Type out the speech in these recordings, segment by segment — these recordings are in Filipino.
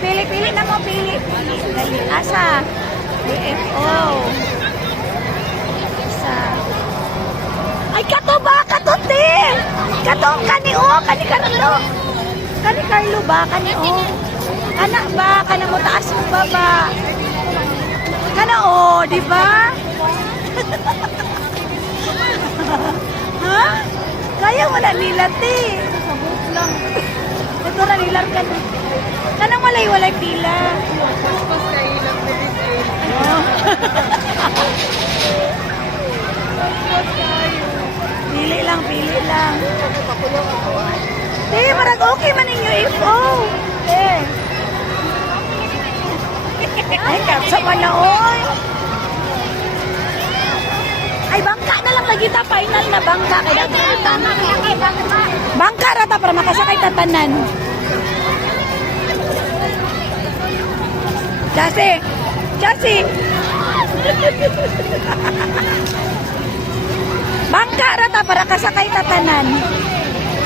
pili na mo, pili. Dali, asa? BFO. Isa. Ay, kato ba? Kato, te! Kato, kani, kani Carlo. Kani Carlo ba? Kani, Kana ba? Kana mo taas mo baba. Kana, di ba? Ha? Kaya mo na nilat, eh. Sabot lang. Ito na nilar ka na. Kanang walay-walay pila. Pili lang, pili lang. Eh, marag okay man ninyo info. Eh. Ay, kapsa pa na, oy. Ay, bangka na lang lagi ta. Final na bangka. Bangka rata para makasakay tatanan. Chasi. Bangka rata para kasakay tatanan.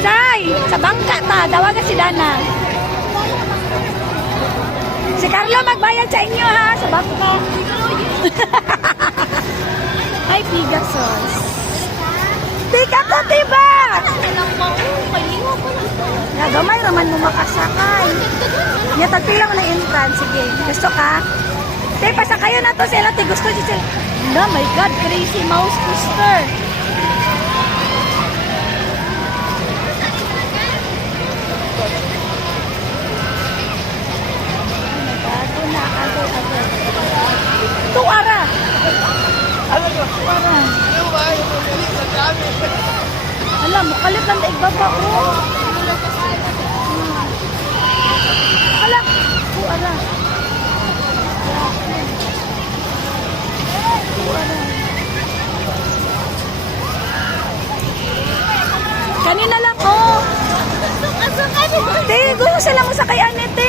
Say, sa bangka ta. Dawagan si Dana. Si Carlo magbayad sa inyo ha. Sa bangka. Ay, Pegasus. Tika ko, diba? Nagamay naman mo makasakay. Yan, tagpila mo ng entrance. Sige, gusto ka? Te, pasakayo na to sila. Te, gusto sila. Oh my God, crazy mouse booster. Tuara. Alam mo, kalit lang daig baba, Alam, tuara. Kanina lang, Te, gusto sila mo sa kay Anete.